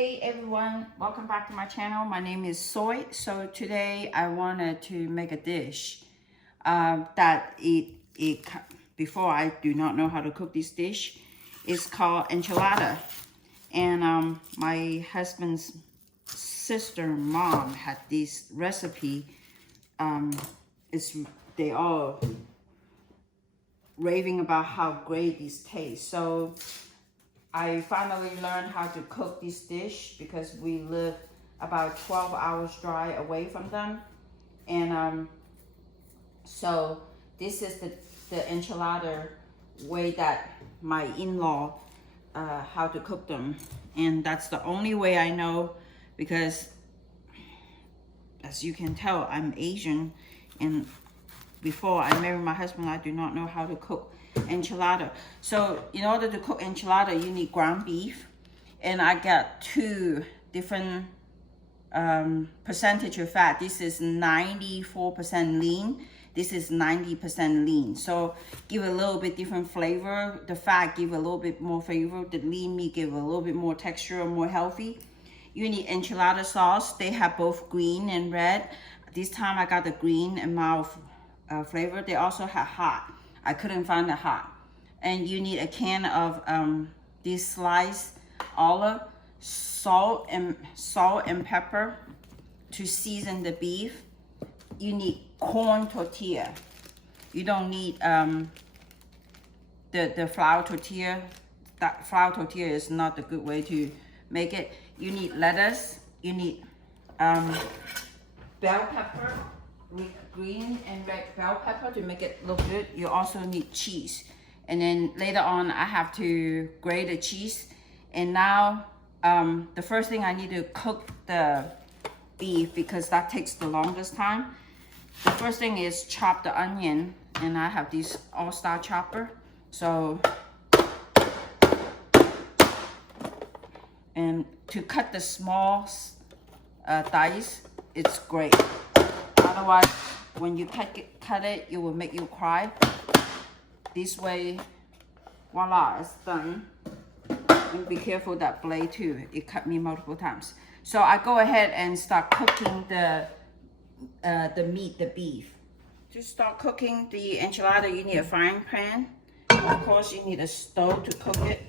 Hey everyone, welcome back to my channel. My name is Soy. So today I wanted to make a dish before I do not know how to cook this dish. It's called enchilada. And my husband's sister mom had this recipe. They all raving about how great this tastes. So I finally learned how to cook this dish because we live about 12 hours drive away from them. And so this is the enchilada way that my in-law how to cook them. And that's the only way I know, because as you can tell, I'm Asian, and before I married my husband, I do not know how to cook enchilada. So in order to cook enchilada, you need ground beef, and I got two different percentage of fat. This is 94% lean, this is 90% lean, so give a little bit different flavor. The fat give a little bit more flavor, the lean meat give a little bit more texture, more healthy. You need enchilada sauce. They have both green and red. This time I got the green and mild flavor. They also have hot. I couldn't find the hot. And you need a can of this sliced olive, salt and pepper to season the beef. You need corn tortilla. You don't need the flour tortilla. That flour tortilla is not the good way to make it. You need lettuce. You need bell pepper, green and red bell pepper to make it look good. You also need cheese. And then later on, I have to grate the cheese. And now, the first thing I need to cook the beef, because that takes the longest time. The first thing is chop the onion, and I have this all-star chopper. So, and to cut the small dice, it's great. Otherwise, when you cut it, it will make you cry. This way, voila, it's done. And be careful that blade too. It cut me multiple times. So I go ahead and start cooking the meat, the beef. To start cooking the enchilada, you need a frying pan. Of course, you need a stove to cook it,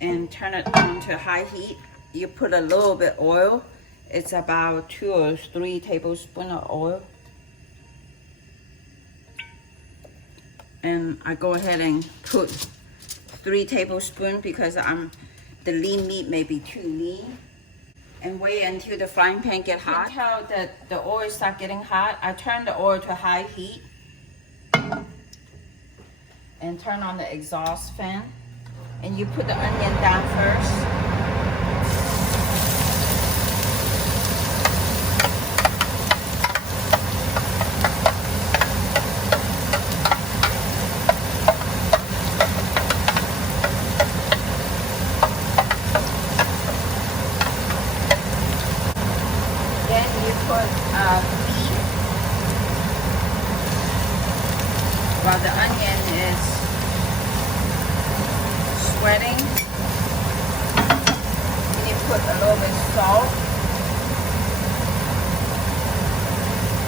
and turn it on to high heat. You put a little bit oil. It's about 2 or 3 tablespoons of oil. And I go ahead and put 3 tablespoons because the lean meat may be too lean. And wait until the frying pan get hot. You can tell that the oil start getting hot. I turn the oil to high heat and turn on the exhaust fan. And you put the onion down first. While the onion is sweating, you need to put a little bit of salt,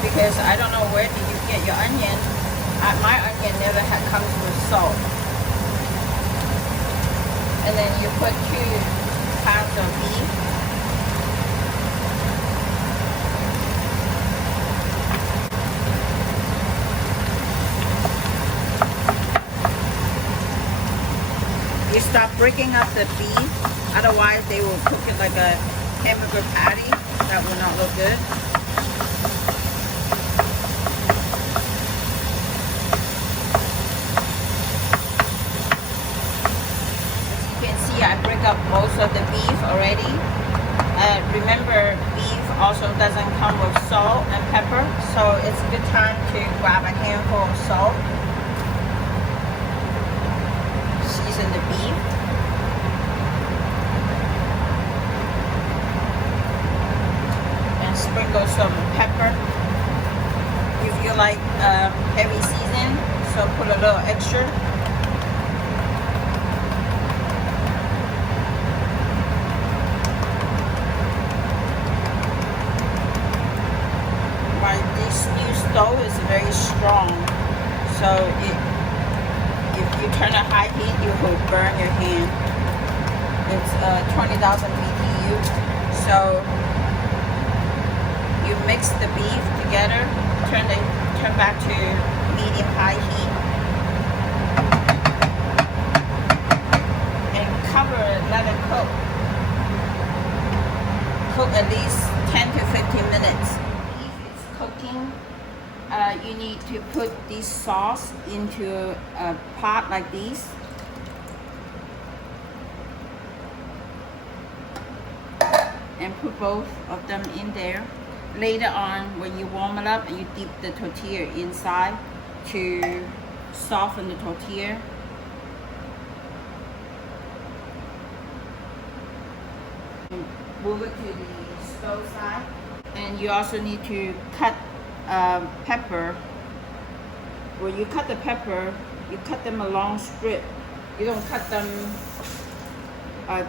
because I don't know where did you get your onion. My onion never comes with salt. And then you put 2 pounds of beef. You start breaking up the beef, otherwise they will cook it like a hamburger patty. That will not look good. As you can see, I break up most of the beef already. Remember, beef also doesn't come with salt and pepper, so it's a good time to grab a handful of salt. Season the beef. And sprinkle some pepper. If you like heavy season, so put a little extra. stove is very strong, so if you turn a high heat, you will burn your hand. It's 20,000 BTU. So you mix the beef together, turn back to medium high heat, and cover it, let it cook. Cook at least 10 to 15 minutes. Beef is cooking. You need to put this sauce into a pot like this. And put both of them in there. Later on, when you warm it up, you dip the tortilla inside to soften the tortilla. Move it to the stove side. And you also need to cut pepper. When you cut the pepper, you cut them a long strip. You don't cut them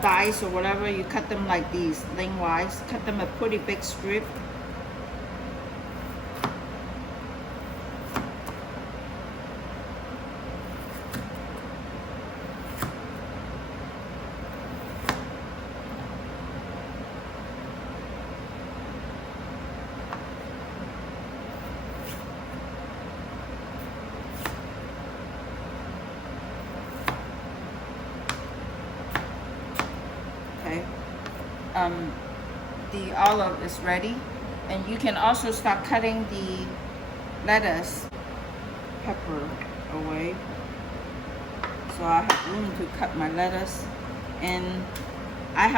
dice or whatever. You cut them like these, lengthwise. Cut them a pretty big strip. The olive is ready, and you can also start cutting the lettuce, pepper away. So I have room to cut my lettuce, and I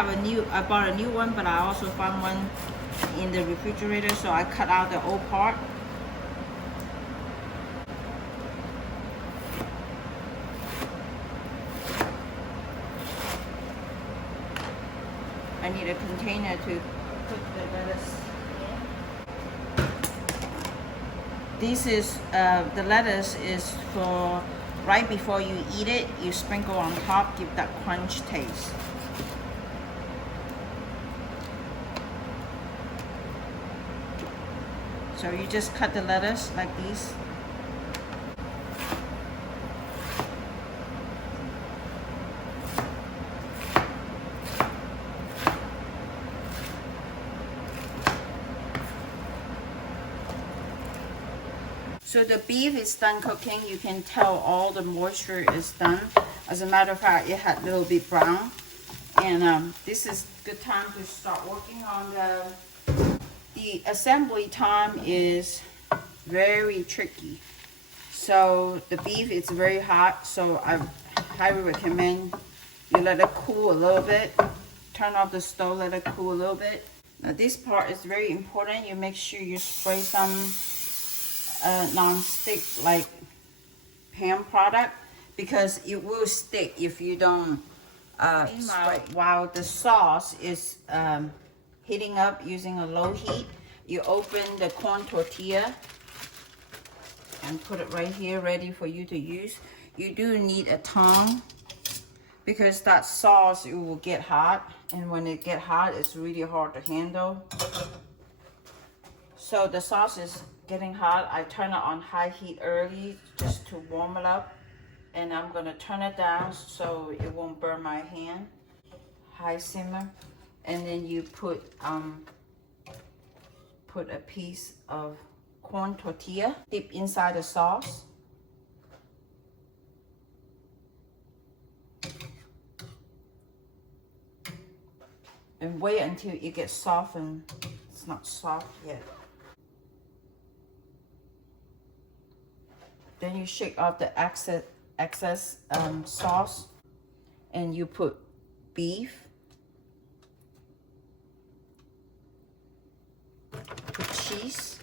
bought a new one, but I also found one in the refrigerator, so I cut out the old part. I need a container to put the lettuce in. This is, the lettuce is for right before you eat it, you sprinkle on top, give that crunch taste. So you just cut the lettuce like this. So the beef is done cooking. You can tell all the moisture is done. As a matter of fact, it had a little bit brown. And this is good time to start working on the assembly time is very tricky. So the beef is very hot, so I highly recommend you let it cool a little bit. Turn off the stove, let it cool a little bit. Now this part is very important. You make sure you spray some non-stick like pan product, because it will stick if you don't spray. While the sauce is heating up using a low heat, you open the corn tortilla and put it right here ready for you to use. You do need a tongue because that sauce, it will get hot, and when it get hot, it's really hard to handle. So the sauce is getting hot. I turn it on high heat early just to warm it up, and I'm gonna turn it down so it won't burn my hand. High simmer, and then you put a piece of corn tortilla dip inside the sauce. And wait until it gets softened. It's not soft yet. Then you shake off the excess sauce, and you put beef, put cheese,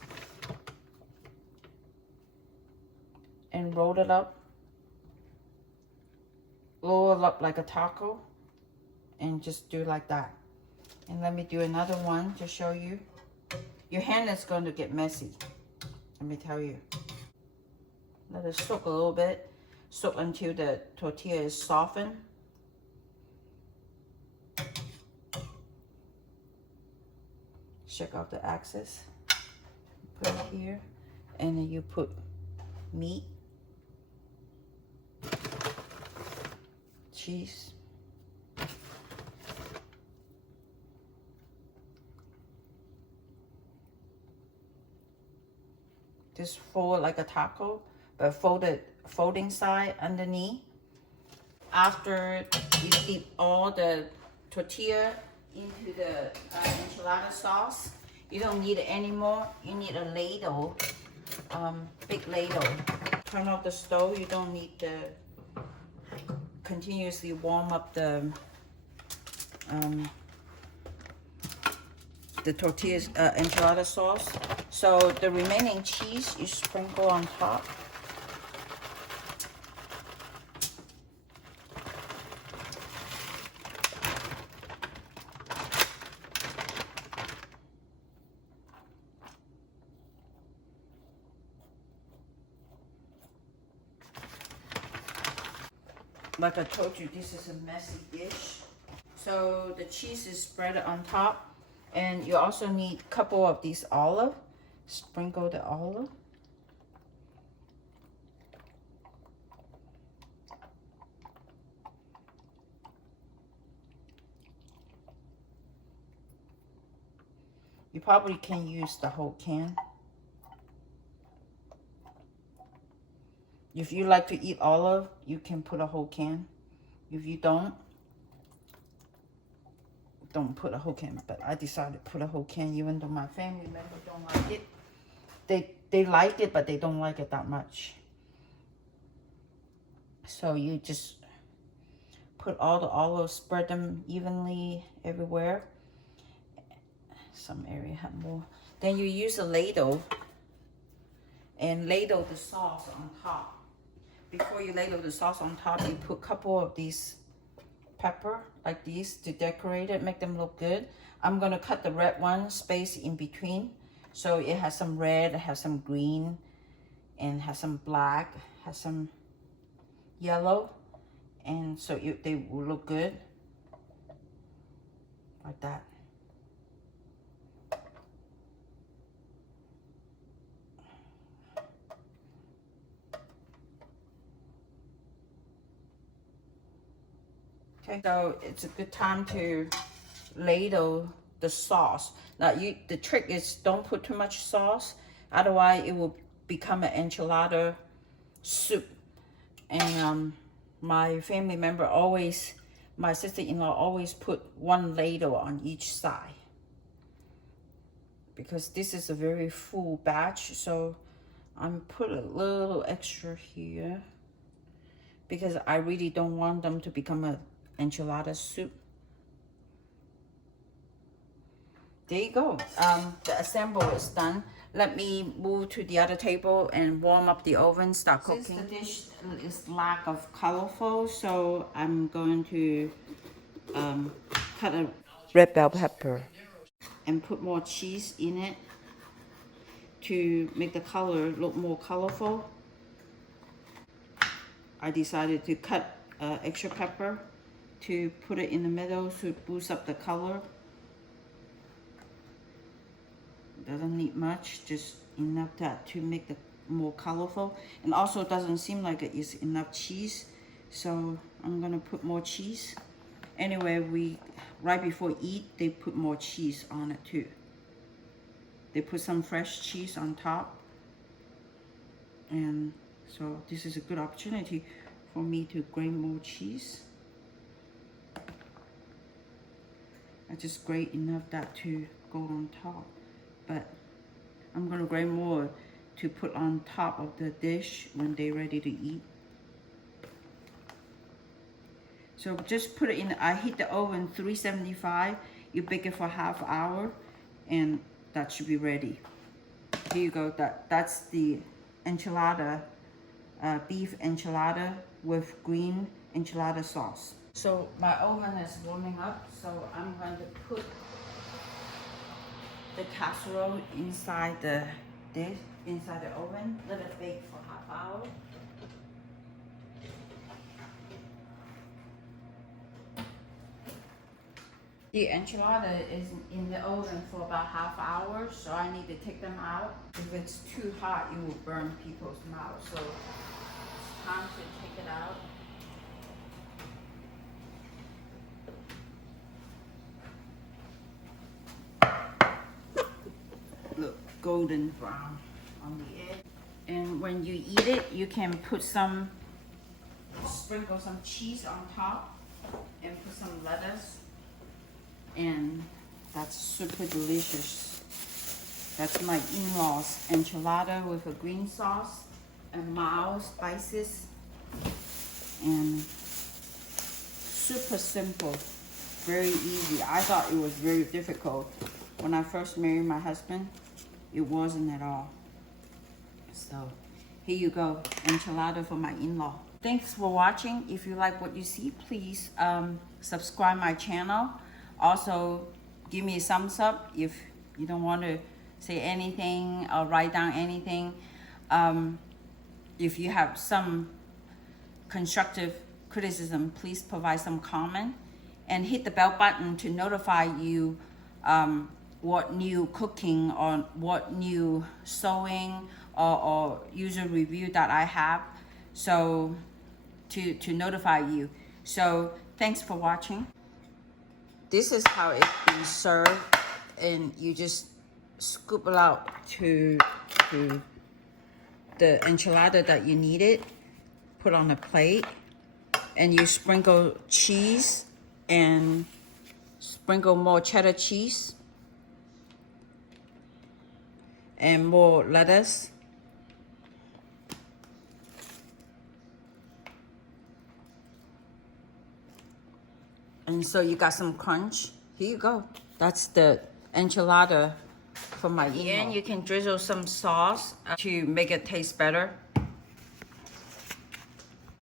and roll it up. Roll it up like a taco, and just do like that. And let me do another one to show you. Your hand is going to get messy, let me tell you. Let it soak a little bit, soak until the tortilla is softened. Shake off the excess, put it here, and then you put meat, cheese, just fold like a taco, but folding side underneath. After you dip all the tortilla into the enchilada sauce, you don't need it anymore. You need a ladle, big ladle. Turn off the stove. You don't need to continuously warm up the tortillas, enchilada sauce. So the remaining cheese you sprinkle on top. Like I told you, this is a messy dish. So the cheese is spread on top, and you also need a couple of these olive. Sprinkle the olive. You probably can use the whole can. If you like to eat olive, you can put a whole can. If you don't put a whole can. But I decided to put a whole can, even though my family members don't like it. They like it, but they don't like it that much. So you just put all the olives, spread them evenly everywhere. Some area have more. Then you use a ladle and ladle the sauce on top. Before you ladle the sauce on top, you put a couple of these pepper like these to decorate it, make them look good. I'm gonna cut the red one, space in between, so it has some red, it has some green, and has some black, has some yellow, and so they will look good like that. Okay, so it's a good time to ladle the sauce. Now the trick is don't put too much sauce, otherwise it will become an enchilada soup. And my family member always, my sister-in-law always put one ladle on each side, because this is a very full batch. So I'm put a little extra here because I really don't want them to become a enchilada soup. There you go. The assemble is done. Let me move to the other table and warm up the oven, start cooking. Since the dish is lack of colorful, so I'm going to cut a red bell pepper and put more cheese in it to make the color look more colorful. I decided to cut extra pepper to put it in the middle to boost up the color. Doesn't need much, just enough that to make it more colorful, and also doesn't seem like it is enough cheese, so I'm gonna put more cheese. Anyway, right before eat, they put more cheese on it too. They put some fresh cheese on top, and so this is a good opportunity for me to grate more cheese. I just grate enough that to go on top, but I'm gonna grate more to put on top of the dish when they're ready to eat. So just put it in, I heat the oven 375, you bake it for half hour, and that should be ready. Here you go, that's the enchilada, beef enchilada with green enchilada sauce. So my oven is warming up, so I'm going to put the casserole inside the dish, inside the oven, let it bake for half hour. The enchilada is in the oven for about half hour, so I need to take them out. If it's too hot, it will burn people's mouths. So it's time to take it out. Look, golden brown on the edge. And when you eat it, you can put sprinkle some cheese on top and put some lettuce. And that's super delicious. That's my in-laws enchilada with a green sauce and mild spices. And super simple, very easy. I thought it was very difficult. When I first married my husband, it wasn't at all. So here you go, enchilada for my in-law. Thanks for watching. If you like what you see, please subscribe my channel. Also, give me a thumbs up if you don't want to say anything or write down anything. If you have some constructive criticism, please provide some comment. And hit the bell button to notify you what new cooking or what new sewing or user review that I have, so to notify you. So thanks for watching. This is how it's being served, and you just scoop it out to the enchilada that you needed, put on a plate, and you sprinkle cheese and sprinkle more cheddar cheese and more lettuce. And so you got some crunch. Here you go. That's the enchilada for my in-law. And you can drizzle some sauce to make it taste better.